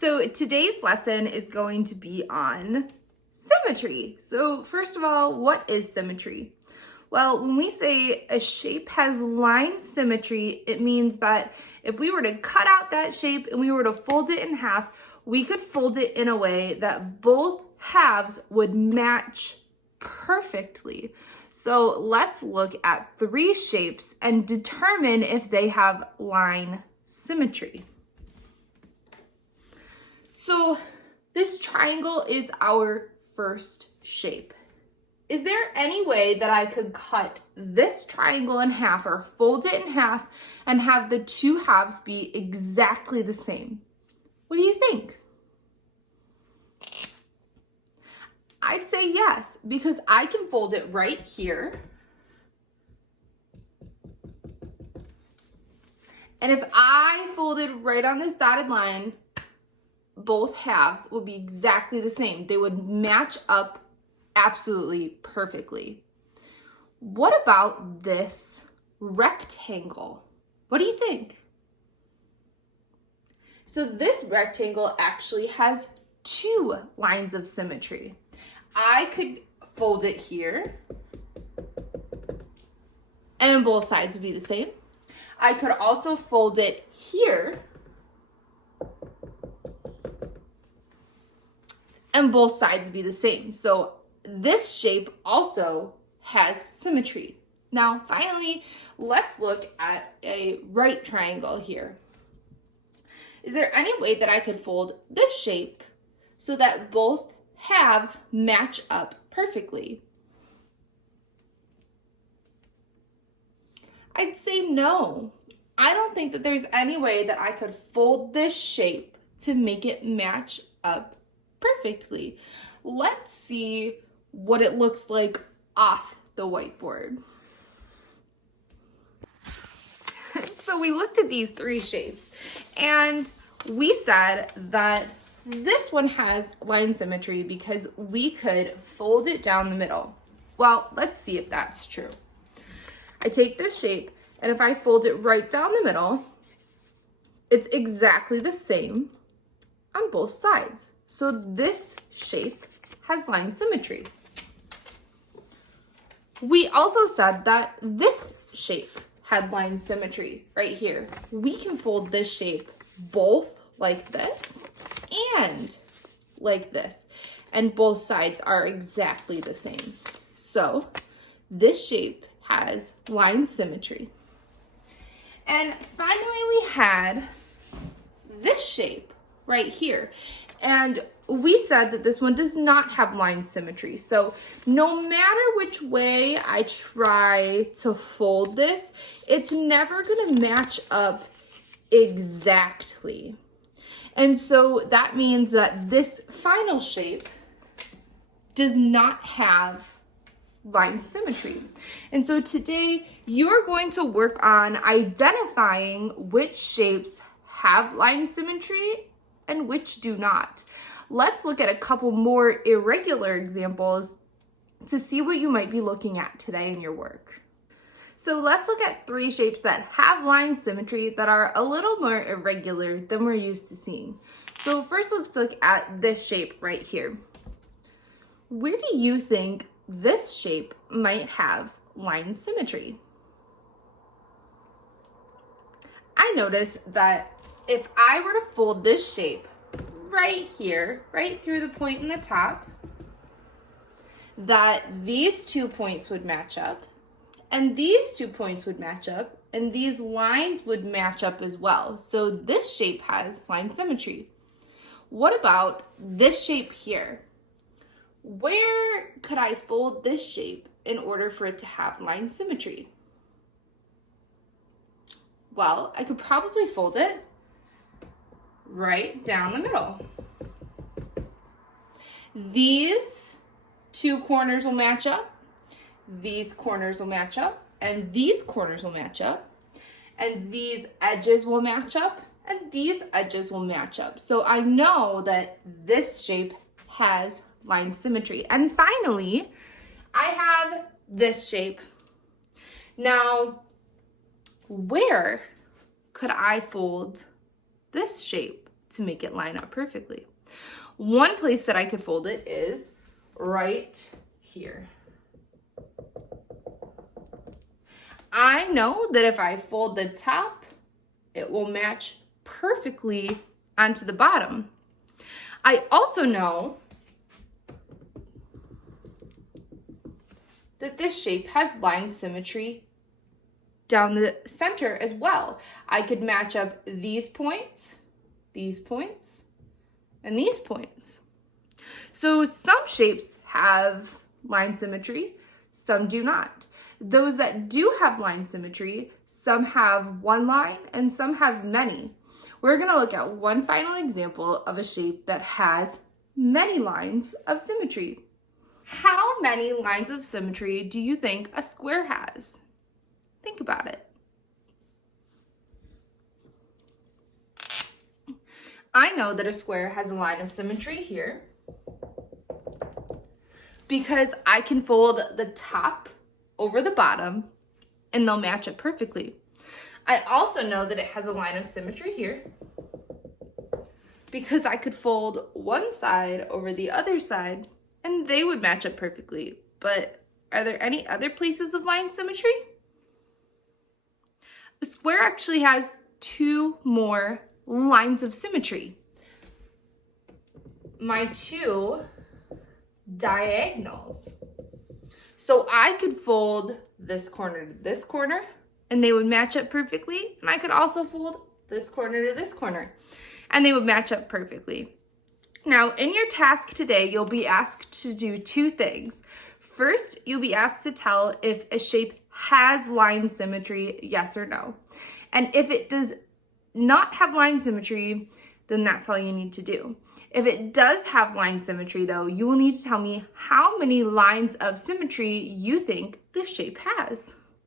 So today's lesson is going to be on symmetry. So first of all, what is symmetry? Well, when we say a shape has line symmetry, it means that if we were to cut out that shape and we were to fold it in half, we could fold it in a way that both halves would match perfectly. So let's look at three shapes and determine if they have line symmetry. So this triangle is our first shape. Is there any way that I could cut this triangle in half or fold it in half and have the two halves be exactly the same? What do you think? I'd say yes, because I can fold it right here. And if I folded right on this dotted line, both halves would be exactly the same. They would match up absolutely perfectly. What about this rectangle? What do you think? So this rectangle actually has two lines of symmetry. I could fold it here, and both sides would be the same. I could also fold it here, and both sides would be the same. So this shape also has symmetry. Now, finally, let's look at a right triangle here. Is there any way that I could fold this shape so that both halves match up perfectly? I'd say no. I don't think that there's any way that I could fold this shape to make it match up perfectly. Let's see what it looks like off the whiteboard. So we looked at these three shapes and we said that this one has line symmetry because we could fold it down the middle. Well, let's see if that's true. I take this shape and if I fold it right down the middle, it's exactly the same on both sides. So this shape has line symmetry. We also said that this shape had line symmetry right here. We can fold this shape both like this and like this, and both sides are exactly the same. So this shape has line symmetry. And finally, we had this shape right here. And we said that this one does not have line symmetry. So no matter which way I try to fold this, it's never gonna match up exactly. And so that means that this final shape does not have line symmetry. And so today you're going to work on identifying which shapes have line symmetry and which do not. Let's look at a couple more irregular examples to see what you might be looking at today in your work. So let's look at three shapes that have line symmetry that are a little more irregular than we're used to seeing. So first, let's look at this shape right here. Where do you think this shape might have line symmetry? I notice that if I were to fold this shape right here, right through the point in the top, that these 2 points would match up, and these 2 points would match up, and these lines would match up as well. So this shape has line symmetry. What about this shape here? Where could I fold this shape in order for it to have line symmetry? Well, I could probably fold it right down the middle. These two corners will match up, these corners will match up, and these corners will match up, and these edges will match up, and these edges will match up. So I know that this shape has line symmetry. And finally, I have this shape. Now, where could I fold this shape to make it line up perfectly. One place that I could fold it is right here. I know that if I fold the top, it will match perfectly onto the bottom. I also know that this shape has line symmetry down the center as well. I could match up these points, and these points. So some shapes have line symmetry, some do not. Those that do have line symmetry, some have one line and some have many. We're going to look at one final example of a shape that has many lines of symmetry. How many lines of symmetry do you think a square has? Think about it. I know that a square has a line of symmetry here because I can fold the top over the bottom and they'll match it perfectly. I also know that it has a line of symmetry here because I could fold one side over the other side and they would match up perfectly. But are there any other places of line symmetry? A square actually has two more lines of symmetry. My two diagonals. So I could fold this corner to this corner and they would match up perfectly. And I could also fold this corner to this corner and they would match up perfectly. Now, in your task today, you'll be asked to do two things. First, you'll be asked to tell if a shape has line symmetry, yes or no. And if it does not have line symmetry, then that's all you need to do. If it does have line symmetry though, you will need to tell me how many lines of symmetry you think this shape has.